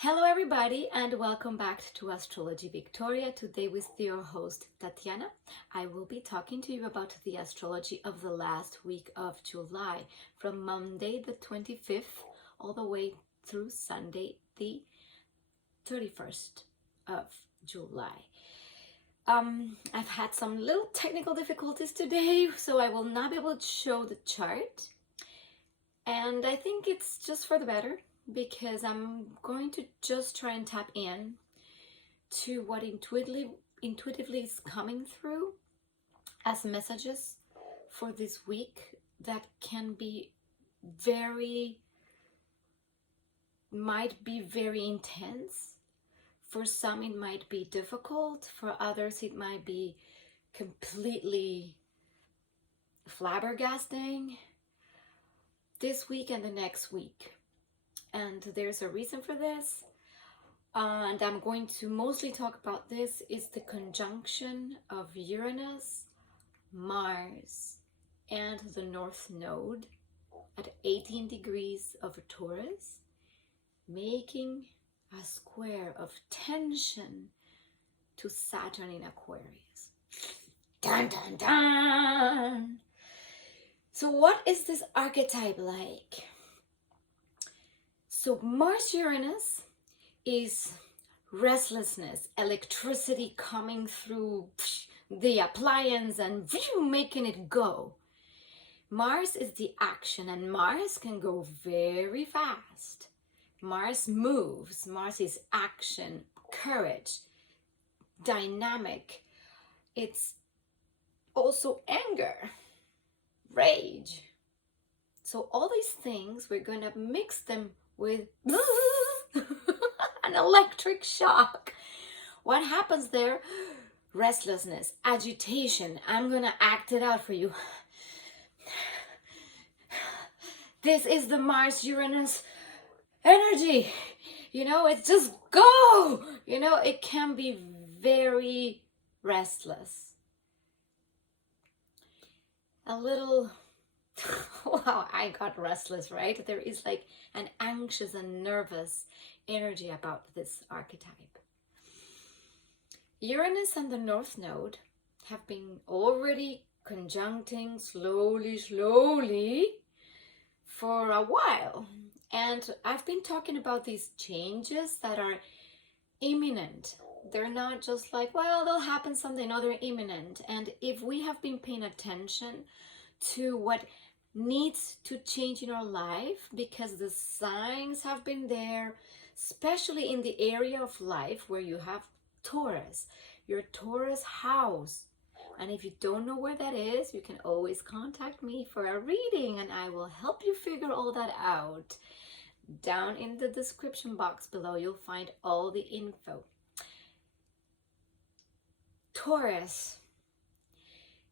Hello everybody and welcome back to Astrology Victoria. Today with your host Tatiana. I will be talking to you about the astrology of the last week of July from Monday the 25th all the way through Sunday the 31st of July. I've had some little technical difficulties today, so I will not be able to show the chart, and I think it's just for the better because I'm going to just try and tap in to what intuitively is coming through as messages for this week that might be very intense. For some it might be difficult, for others it might be completely flabbergasting this week and the next week. And there's a reason for this, and I'm going to mostly talk about this is the conjunction of Uranus, Mars, and the North Node at 18 degrees of Taurus, making a square of tension to Saturn in Aquarius. Dun dun dun! So what is this archetype like? So Mars-Uranus is restlessness, electricity coming through the appliance and making it go. Mars is the action, and Mars can go very fast. Mars moves. Mars is action, courage, dynamic. It's also anger, rage. So all these things, we're going to mix them with an electric shock. What happens there? Restlessness, agitation. I'm gonna act it out for you. This is the Mars-Uranus energy. It's just go. It can be very restless. A little wow, I got restless, right? There is like an anxious and nervous energy about this archetype. Uranus and the North Node have been already conjuncting slowly for a while. And I've been talking about these changes that are imminent. They're not just like, well, they'll happen someday. No, they're imminent. And if we have been paying attention to what needs to change in our life, because the signs have been there, especially in the area of life where you have Taurus, your Taurus house. And if you don't know where that is, you can always contact me for a reading and I will help you figure all that out. Down in the description box below, you'll find all the info. Taurus,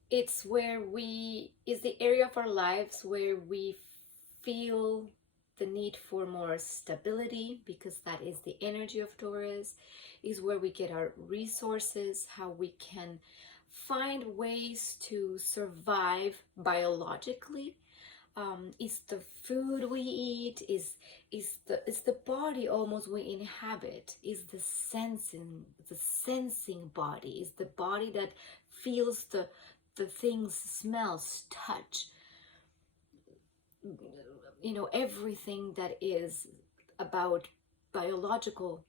it's the area of our lives where we feel the need for more stability, because that is the energy of Taurus, is where we get our resources, how we can find ways to survive biologically. Is the food we eat, is the body almost we inhabit, is the sensing body, is the body that feels the things, smells, touch, everything that is about biological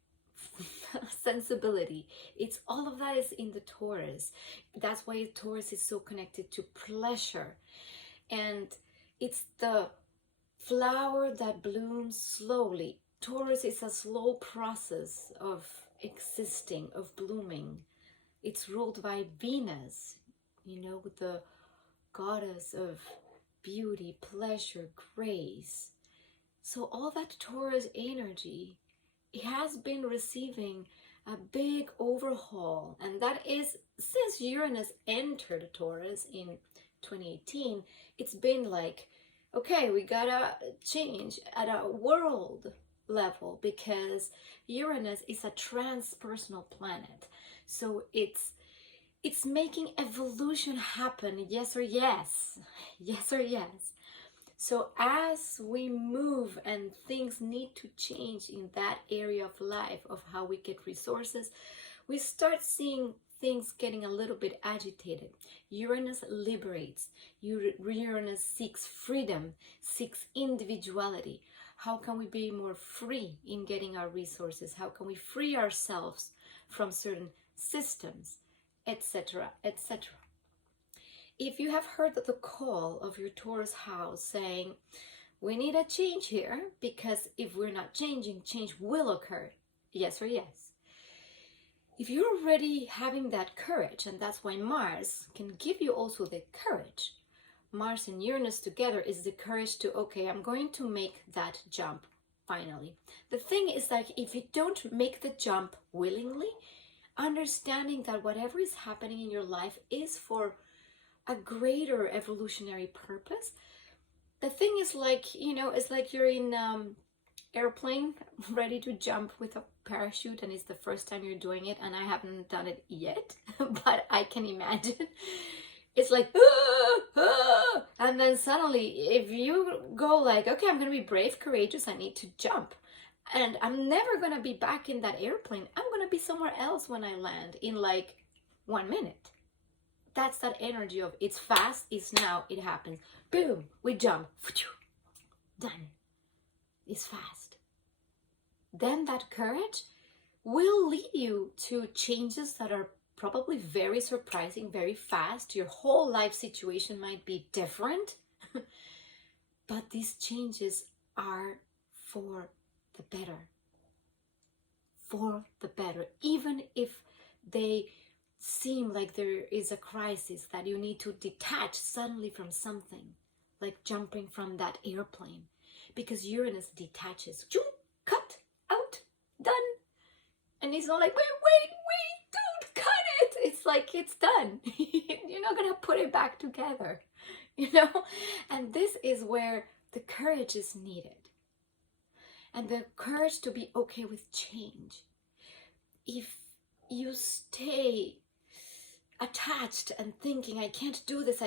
sensibility. It's all of that is in the Taurus. That's why Taurus is so connected to pleasure. And it's the flower that blooms slowly. Taurus is a slow process of existing, of blooming. It's ruled by Venus, the goddess of beauty, pleasure, grace. So all that Taurus energy, it has been receiving a big overhaul, and that is since Uranus entered Taurus in 2018. It's been like, okay, we gotta change at a world level, because Uranus is a transpersonal planet. So it's making evolution happen, yes or yes. So as we move and things need to change in that area of life of how we get resources, we start seeing things getting a little bit agitated. Uranus liberates. Uranus seeks freedom, seeks individuality. How can we be more free in getting our resources? How can we free ourselves from certain systems, etc., etc.? If you have heard the call of your Taurus house saying, we need a change here, because if we're not changing, change will occur. Yes or yes. If you're already having that courage, and that's why Mars can give you also the courage. Mars and Uranus together is the courage to, okay, I'm going to make that jump finally. The thing is that if you don't make the jump willingly, understanding that whatever is happening in your life is for a greater evolutionary purpose. The thing is like, you know, it's like you're in airplane ready to jump with a parachute, and it's the first time you're doing it, and I haven't done it yet, but I can imagine. It's like, ah, ah, and then suddenly if you go like, okay, I'm gonna be brave, courageous, I need to jump, and I'm never gonna be back in that airplane, I'm gonna be somewhere else when I land in like 1 minute. That's that energy of it's fast, it's now, it happens. Boom, we jump. Done. It's fast. Then that courage will lead you to changes that are probably very surprising, very fast. Your whole life situation might be different. But these changes are for the better. For the better. Even if they seem like there is a crisis, that you need to detach suddenly from something, like jumping from that airplane, because Uranus detaches, cut out, done, and it's not like wait, don't cut it. It's like it's done. You're not gonna put it back together, you know. And this is where the courage is needed, and the courage to be okay with change. If you stay attached and thinking, I can't do this,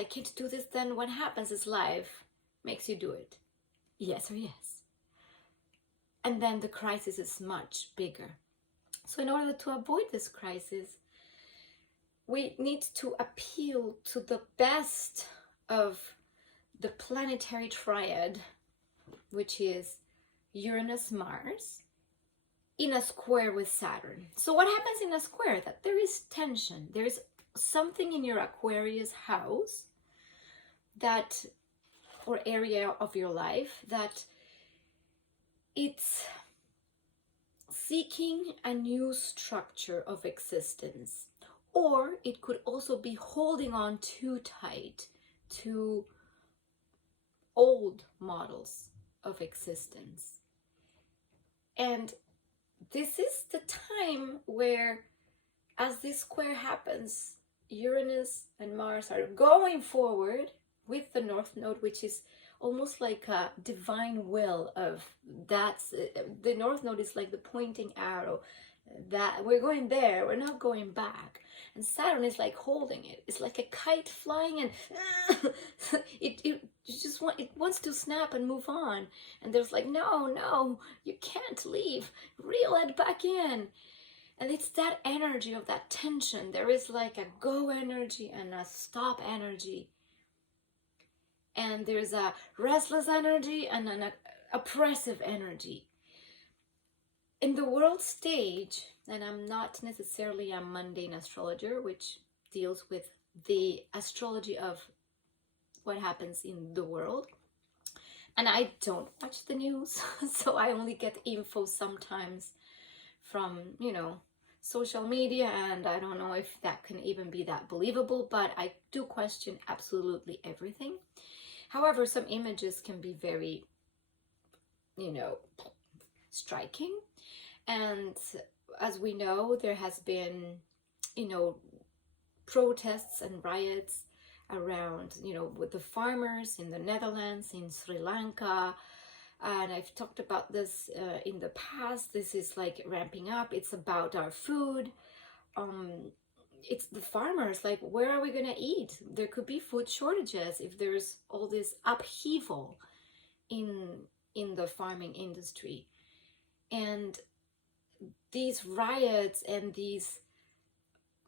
then what happens is life makes you do it. Yes or yes. And then the crisis is much bigger. So in order to avoid this crisis, we need to appeal to the best of the planetary triad, which is Uranus, Mars, in a square with Saturn. So what happens in a square? That there is tension. There is something in your Aquarius house, that, or area of your life, that it's seeking a new structure of existence, or it could also be holding on too tight to old models of existence. And this is the time where, as this square happens, Uranus and Mars are going forward with the North Node, which is almost like a divine will of that's the North Node is like the pointing arrow that we're going there, we're not going back. And Saturn is like holding it. It's like a kite flying, and it wants to snap and move on. And there's like, no, you can't leave. Reel it back in. And it's that energy of that tension. There is like a go energy and a stop energy. And there's a restless energy and an oppressive energy. In the world stage, and I'm not necessarily a mundane astrologer, which deals with the astrology of what happens in the world. And I don't watch the news, so I only get info sometimes from, you know, social media, and I don't know if that can even be that believable, but I do question absolutely everything. However, some images can be very, you know, striking. And as we know, there has been, you know, protests and riots around, you know, with the farmers in the Netherlands, in Sri Lanka. And I've talked about this in the past. This is like ramping up. It's about our food. It's the farmers, like, where are we gonna eat? There could be food shortages if there's all this upheaval in the farming industry. And these riots and these,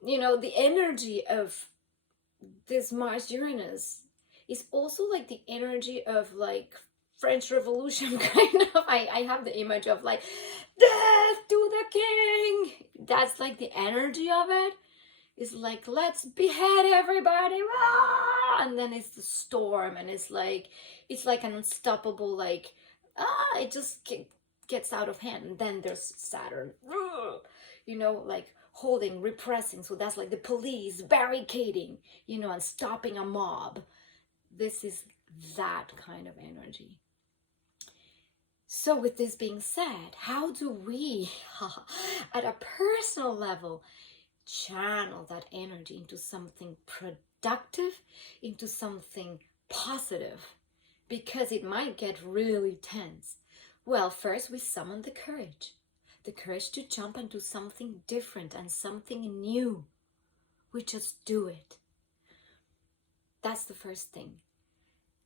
you know, the energy of this Mars Uranus is also like the energy of like French Revolution kind of. I have the image of like, death to the king. That's like the energy of it. It's like, let's behead everybody. Ah! And then it's the storm, and it's like an unstoppable, like, it just gets out of hand. And then there's Saturn, you know, like holding, repressing. So that's like the police barricading, you know, and stopping a mob. This is that kind of energy. So with this being said, how do we, at a personal level, channel that energy into something productive, into something positive? Because it might get really tense. Well, first we summon the courage to jump into something different and something new. We just do it. That's the first thing.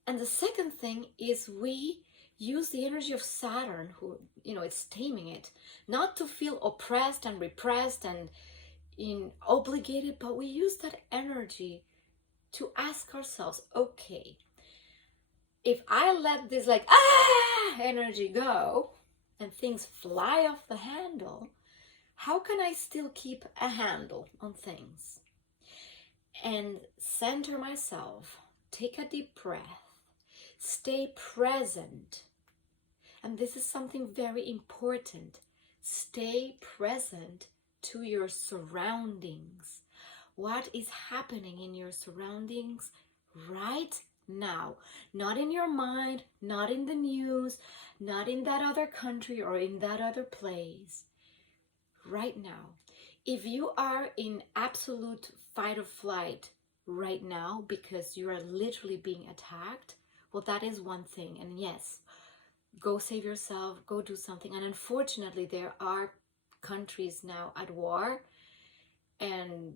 And the second thing is we use the energy of Saturn, who, you know, it's taming it, not to feel oppressed and repressed and obligated, but we use that energy to ask ourselves, okay, if I let this like energy go and things fly off the handle, how can I still keep a handle on things? And center myself, take a deep breath, stay present. And this is something very important. Stay present to your surroundings. What is happening in your surroundings right now? Not in your mind, not in the news, not in that other country or in that other place. Right now. If you are in absolute fight or flight right now because you are literally being attacked, well, that is one thing. And yes, go save yourself, go do something. And unfortunately, there are countries now at war, and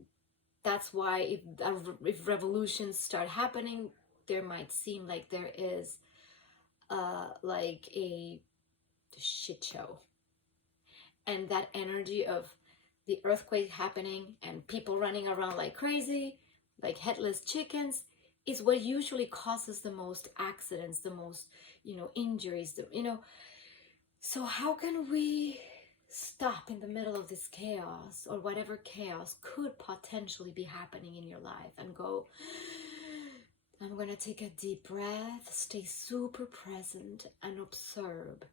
that's why if revolutions start happening, there might seem like there is like a shit show. And that energy of the earthquake happening and people running around like crazy, like headless chickens, is what usually causes the most accidents, the most, you know, injuries, you know. So how can we stop in the middle of this chaos, or whatever chaos could potentially be happening in your life, and go, I'm gonna take a deep breath, stay super present, and observe.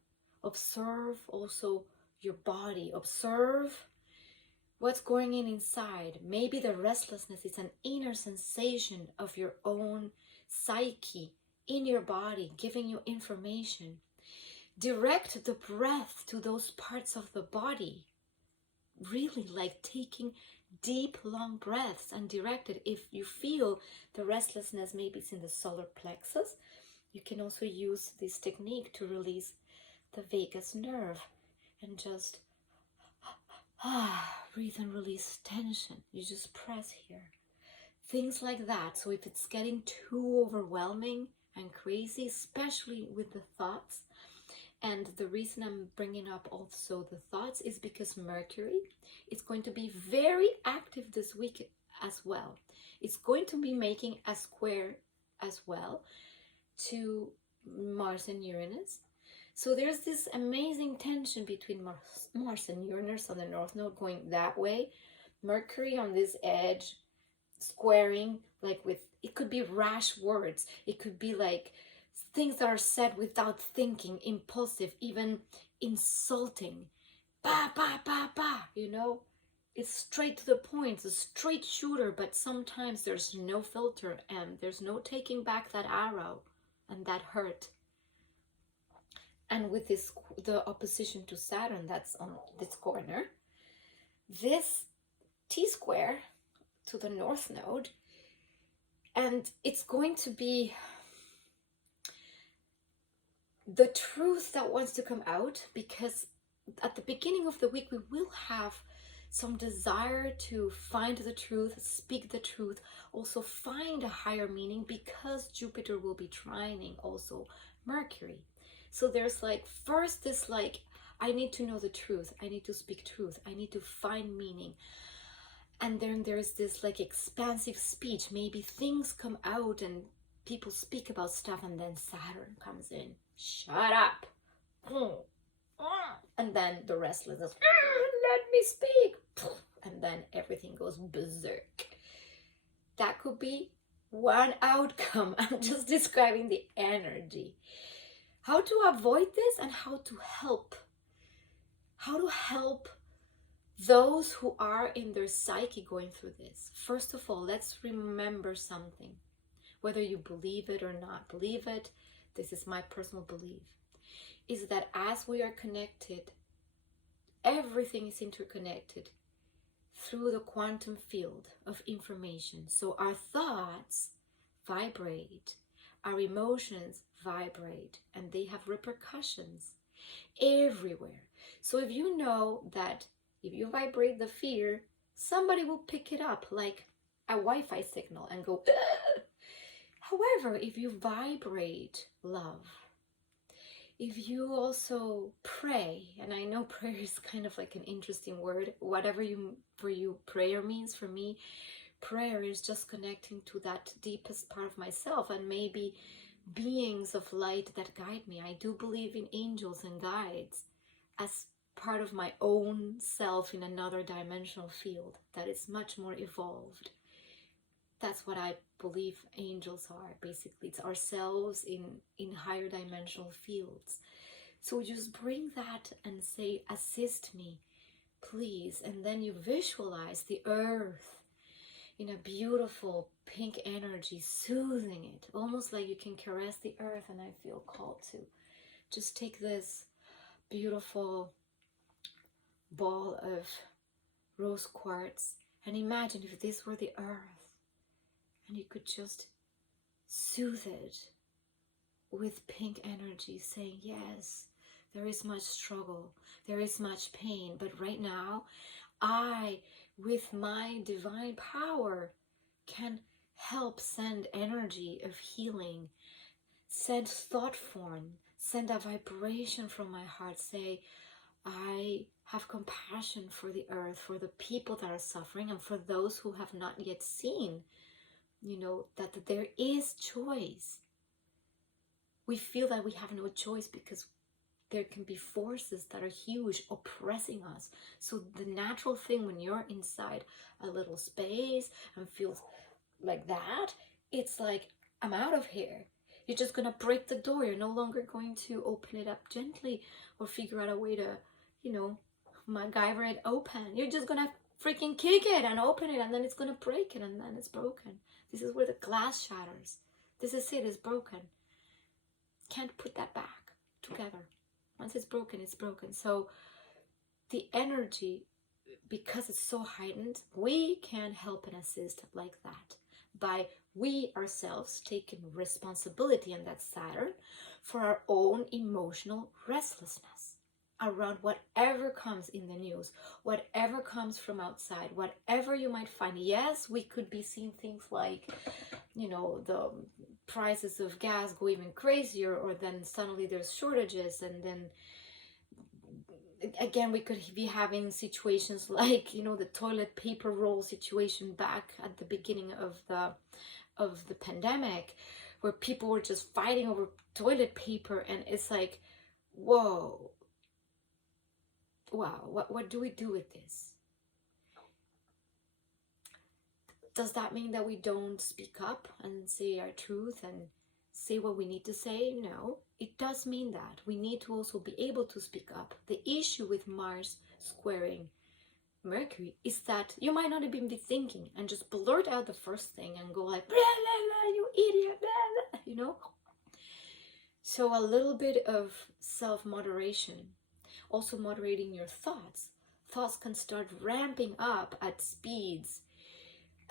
Observe also your body. Observe what's going on inside. Maybe the restlessness is an inner sensation of your own psyche in your body, giving you information. Direct the breath to those parts of the body. Really, like taking deep, long breaths and direct it. If you feel the restlessness, maybe it's in the solar plexus, you can also use this technique to release the vagus nerve and just breathe and release tension. You just press here. Things like that. So if it's getting too overwhelming and crazy, especially with the thoughts, and the reason I'm bringing up also the thoughts is because Mercury is going to be very active this week as well. It's going to be making a square as well to Mars and Uranus. So there's this amazing tension between Mars and Uranus on the North Node going that way. Mercury on this edge, squaring, like with, it could be rash words. It could be like things that are said without thinking, impulsive, even insulting. Ba, ba, ba, ba, you know? It's straight to the point. It's a straight shooter, but sometimes there's no filter and there's no taking back that arrow and that hurt. And with this, the opposition to Saturn that's on this corner, this T-square to the North Node, and it's going to be the truth that wants to come out, because at the beginning of the week we will have some desire to find the truth, speak the truth, also find a higher meaning, because Jupiter will be trining also Mercury. So there's like, first this like, I need to know the truth, I need to speak truth, I need to find meaning. And then there's this like expansive speech, maybe things come out and people speak about stuff, and then Saturn comes in, shut up, and then the restless is, let me speak, and then everything goes berserk. That could be one outcome. I'm just describing the energy. How to avoid this and how to help those who are in their psyche going through this. First of all, let's remember something. Whether you believe it or not believe it, this is my personal belief, is that as we are connected, everything is interconnected through the quantum field of information. So our thoughts vibrate, our emotions vibrate, and they have repercussions everywhere. So if you know that if you vibrate the fear, somebody will pick it up like a Wi-Fi signal and go, ugh! However, if you vibrate love, if you also pray, and I know prayer is kind of like an interesting word, whatever for you prayer means, for me, prayer is just connecting to that deepest part of myself, and maybe beings of light that guide me. I do believe in angels and guides as part of my own self in another dimensional field that is much more evolved. That's what I believe angels are. Basically, it's ourselves in higher dimensional fields. So just bring that and say, assist me, please. And then you visualize the earth in a beautiful pink energy, soothing it, almost like you can caress the earth. And I feel called to just take this beautiful ball of rose quartz and imagine if this were the earth, and you could just soothe it with pink energy, saying, yes, there is much struggle, there is much pain, but right now, I, with my divine power, can help send energy of healing, send thought form, send a vibration from my heart, say, I have compassion for the earth, for the people that are suffering, and for those who have not yet seen, that there is choice. We feel that we have no choice because there can be forces that are huge oppressing us. So the natural thing when you're inside a little space and feels like that, it's like, I'm out of here. You're just gonna break the door. You're no longer going to open it up gently or figure out a way to, MacGyver it open. You're just gonna freaking kick it and open it, and then it's gonna break it, and then it's broken. This is where the glass shatters. This is it, it's broken. Can't put that back together. Once it's broken, it's broken. So the energy, because it's so heightened, we can help and assist like that by we ourselves taking responsibility, and that's Saturn, for our own emotional restlessness around whatever comes in the news, whatever comes from outside, whatever you might find. Yes, we could be seeing things like, the prices of gas go even crazier, or then suddenly there's shortages, and then again we could be having situations like, the toilet paper roll situation back at the beginning of the pandemic, where people were just fighting over toilet paper, and it's like, whoa, wow, what do we do with this? Does that mean that we don't speak up and say our truth and say what we need to say? No, it does mean that we need to also be able to speak up. The issue with Mars squaring Mercury is that you might not even be thinking and just blurt out the first thing and go like, blah, blah, blah, you idiot, blah, blah, So a little bit of self-moderation, also moderating your thoughts. Thoughts can start ramping up at speeds.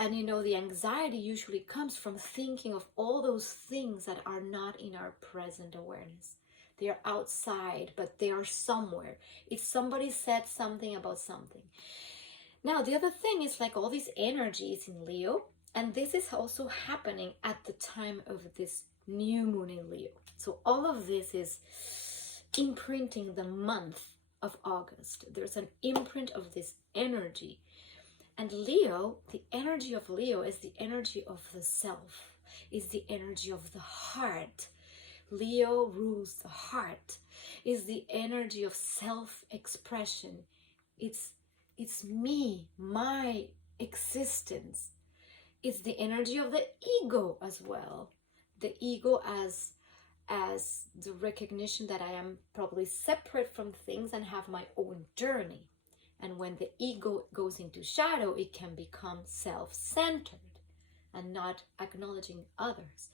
And the anxiety usually comes from thinking of all those things that are not in our present awareness. They are outside, but they are somewhere. If somebody said something about something. Now, the other thing is like all these energies in Leo, and this is also happening at the time of this new moon in Leo. So all of this is imprinting the month of August. There's an imprint of this energy. And Leo, the energy of Leo is the energy of the self, is the energy of the heart. Leo rules the heart, is the energy of self-expression. It's me, my existence. It's the energy of the ego as well. The ego as the recognition that I am probably separate from things and have my own journey. And when the ego goes into shadow, it can become self-centered and not acknowledging others.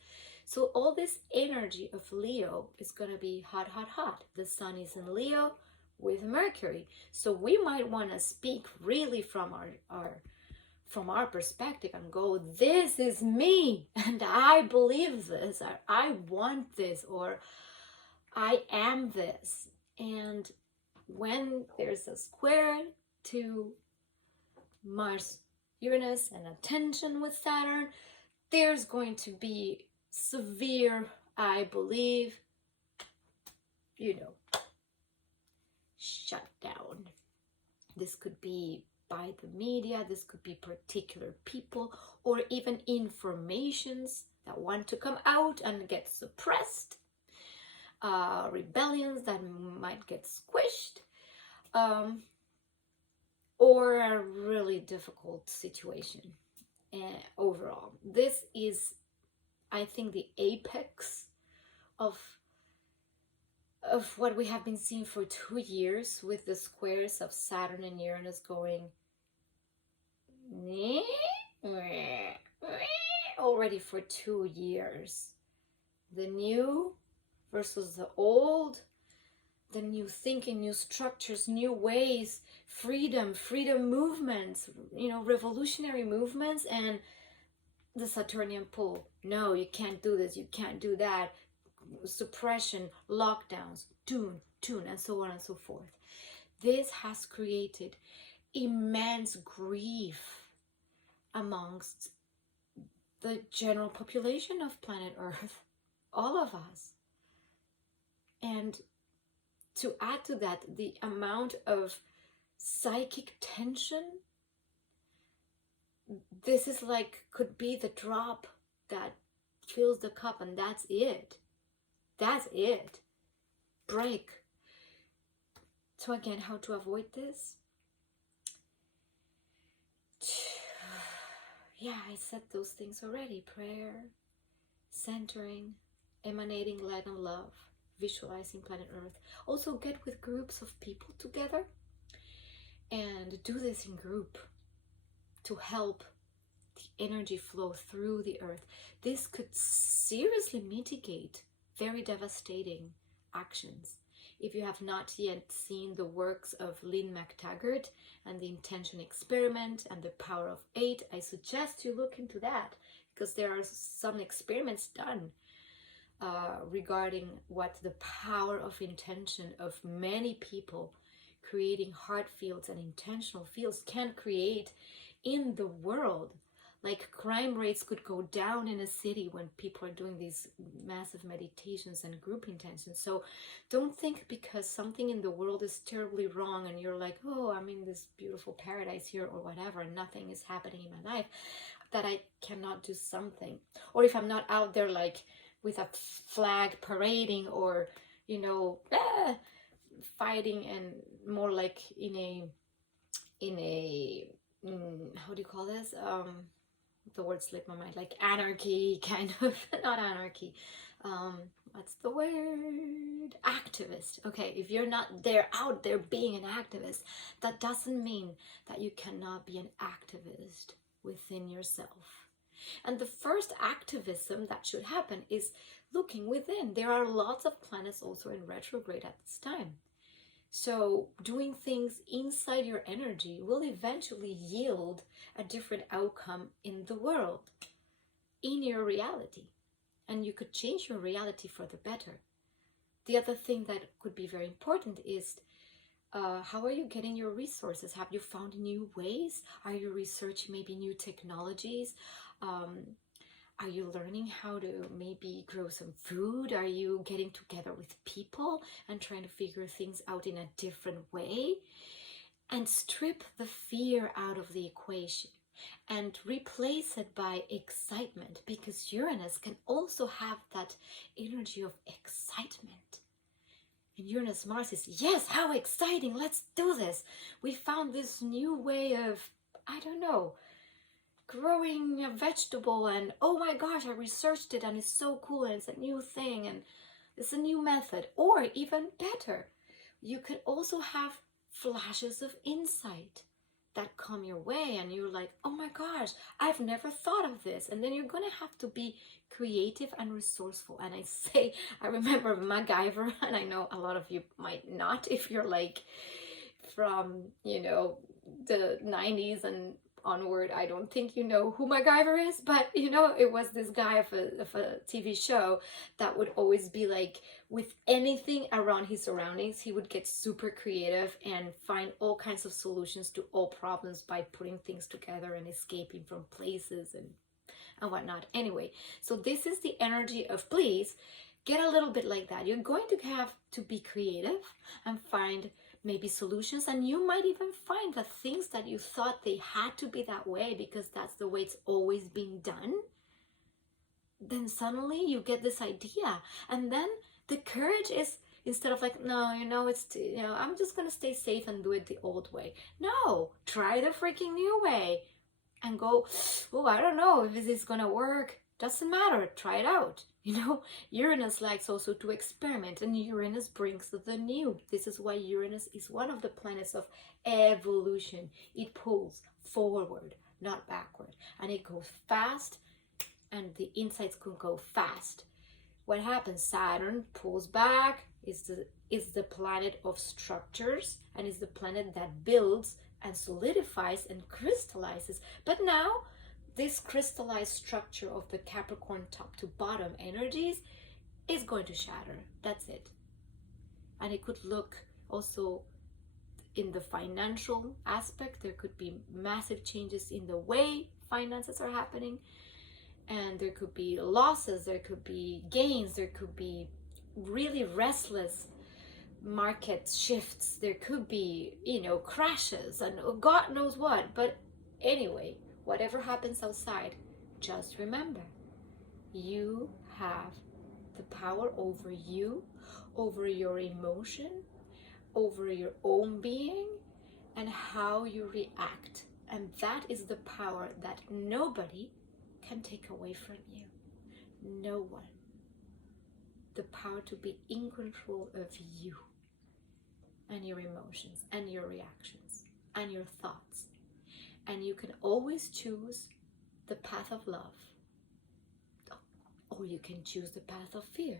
So all this energy of Leo is going to be hot, hot, hot. The sun is in Leo with Mercury. So we might want to speak really from our perspective and go, this is me, and I believe this, or I want this, or I am this. And when there's a square to Mars, Uranus, and a tension with Saturn, there's going to be severe, I believe, shut down. This could be by the media, this could be particular people, or even informations that want to come out and get suppressed, rebellions that might get squished, or a really difficult situation overall. This is, I think, the apex of what we have been seeing for 2 years, with the squares of Saturn and Uranus going already for 2 years. The new versus the old, the new thinking, new structures, new ways, freedom movements, revolutionary movements, and the Saturnian pull. No, you can't do this, you can't do that. Suppression, lockdowns, tune, and so on and so forth. This has created immense grief amongst the general population of planet Earth, all of us. And to add to that, the amount of psychic tension, this is could be the drop that fills the cup, and that's it. That's it. Break. So again, how to avoid this? Yeah, I said those things already. Prayer, centering, emanating light and love, visualizing planet Earth. Also get with groups of people together and do this in group to help the energy flow through the Earth. This could seriously mitigate very devastating actions. If you have not yet seen the works of Lynn McTaggart and the Intention Experiment and the Power of 8, I suggest you look into that, because there are some experiments done regarding what the power of intention of many people creating heart fields and intentional fields can create in the world. Like crime rates could go down in a city when people are doing these massive meditations and group intentions. So don't think because something in the world is terribly wrong and you're like, oh, I'm in this beautiful paradise here or whatever, and nothing is happening in my life, that I cannot do something. Or if I'm not out there with a flag parading or, fighting, and more like in a how do you call this? The word slipped my mind, like anarchy, kind of. Not anarchy, what's the word? Activist. Okay, if you're not out there being an activist, that doesn't mean that you cannot be an activist within yourself. And the first activism that should happen is looking within. There are lots of planets also in retrograde at this time. So doing things inside your energy will eventually yield a different outcome in the world, in your reality. And you could change your reality for the better. The other thing that could be very important is how are you getting your resources? Have you found new ways? Are you researching maybe new technologies? Are you learning how to maybe grow some food? Are you getting together with people and trying to figure things out in a different way? And strip the fear out of the equation and replace it by excitement, because Uranus can also have that energy of excitement. And Uranus Mars is, yes, how exciting, let's do this. We found this new way of, I don't know, growing a vegetable, and oh my gosh, I researched it and it's so cool and it's a new thing and it's a new method. Or even better, you can also have flashes of insight that come your way and you're like, oh my gosh, I've never thought of this. And then you're gonna have to be creative and resourceful. And I remember MacGyver, and I know a lot of you might not if you're like from, you know, the 90s and onward. I don't think you know who MacGyver is, but you know, it was this guy of a TV show that would always be like, with anything around his surroundings, he would get super creative and find all kinds of solutions to all problems by putting things together and escaping from places and whatnot. Anyway, so this is the energy of, please get a little bit like that. You're going to have to be creative and find maybe solutions, and you might even find that things that you thought they had to be that way because that's the way it's always been done, then suddenly you get this idea, and then the courage is, instead of like, no, you know, it's, you know, I'm just gonna stay safe and do it the old way. No, try the freaking new way and go, oh, I don't know if this is gonna work. Doesn't matter, try it out. You know, Uranus likes also to experiment, and Uranus brings the new. This is why Uranus is one of the planets of evolution. It pulls forward, not backward, and it goes fast, and the insights can go fast. What happens? Saturn pulls back, is the planet of structures, and is the planet that builds and solidifies and crystallizes. But now, this crystallized structure of the Capricorn top to bottom energies is going to shatter. That's it. And it could look also in the financial aspect. There could be massive changes in the way finances are happening. And there could be losses, there could be gains, there could be really restless market shifts. There could be, you know, crashes and God knows what. But anyway, whatever happens outside, just remember, you have the power over you, over your emotion, over your own being, and how you react. And that is the power that nobody can take away from you. No one. The power to be in control of you and your emotions and your reactions and your thoughts. And you can always choose the path of love, or you can choose the path of fear.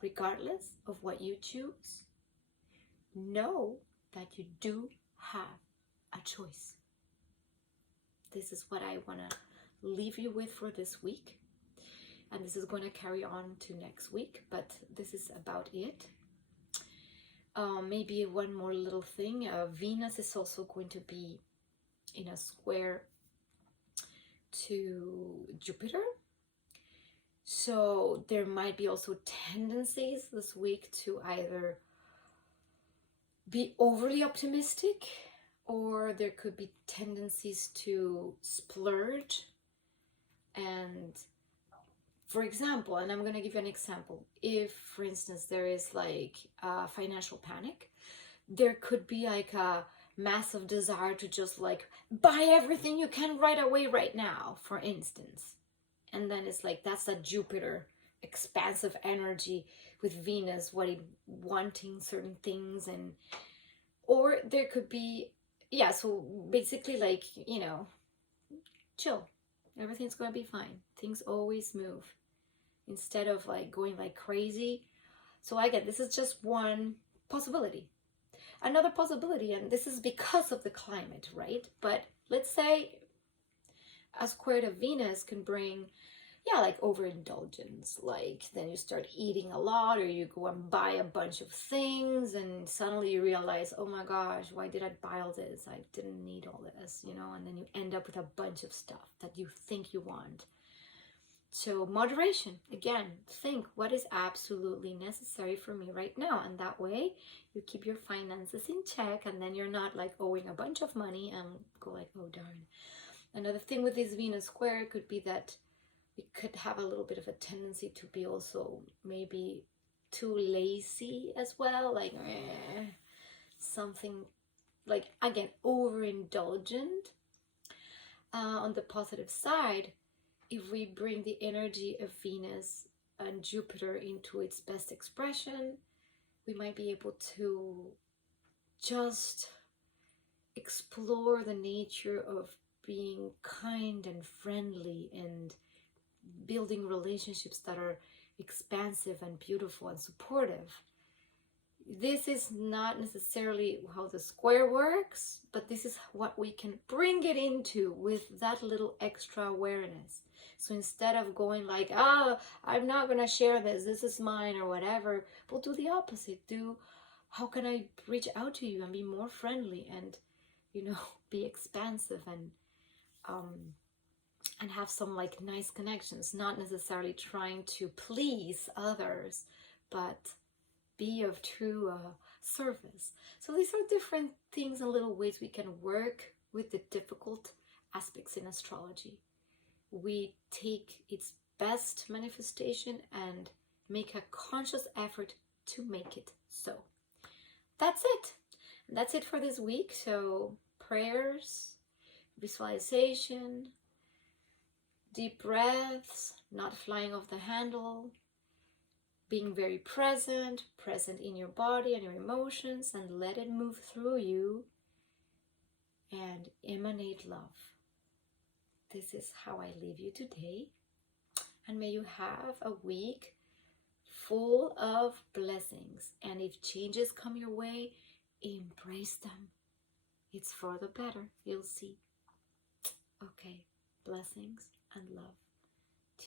Regardless of what you choose, know that you do have a choice. This is what I want to leave you with for this week. And this is going to carry on to next week, but this is about it. Maybe one more little thing. Venus is also going to be in a square to Jupiter. So there might be also tendencies this week to either be overly optimistic, or there could be tendencies to splurge. And for example, and I'm going to give you an example, if for instance there is like a financial panic, there could be like a massive desire to just like buy everything you can right away right now, for instance. And then it's like, that's that Jupiter expansive energy with Venus wanting certain things. And or there could be, yeah, so basically like, you know, chill, everything's gonna be fine, things always move, instead of like going like crazy. So again, this is just one possibility. Another possibility, and this is because of the climate, right? But let's say a square to Venus can bring, yeah, like overindulgence. Like then you start eating a lot, or you go and buy a bunch of things, and suddenly you realize, oh my gosh, why did I buy all this? I didn't need all this, you know? And then you end up with a bunch of stuff that you think you want. So moderation, again, think what is absolutely necessary for me right now, and that way you keep your finances in check, and then you're not like owing a bunch of money and go like, oh darn. Another thing with this Venus square could be that we could have a little bit of a tendency to be also maybe too lazy as well, like something like, again, overindulgent. On the positive side, if we bring the energy of Venus and Jupiter into its best expression, we might be able to just explore the nature of being kind and friendly and building relationships that are expansive and beautiful and supportive. This is not necessarily how the square works, but this is what we can bring it into with that little extra awareness. So instead of going like, I'm not going to share this is mine or whatever, we'll do the opposite. How can I reach out to you and be more friendly and, be expansive and have some like nice connections, not necessarily trying to please others, but be of true service. So these are different things and little ways we can work with the difficult aspects in astrology. We take its best manifestation and make a conscious effort to make it so. That's it. That's it for this week. So prayers, visualization, deep breaths, not flying off the handle, being very present in your body and your emotions, and let it move through you and emanate love. This is how I leave you today. And may you have a week full of blessings. And if changes come your way, embrace them. It's for the better. You'll see. Okay. Blessings and love.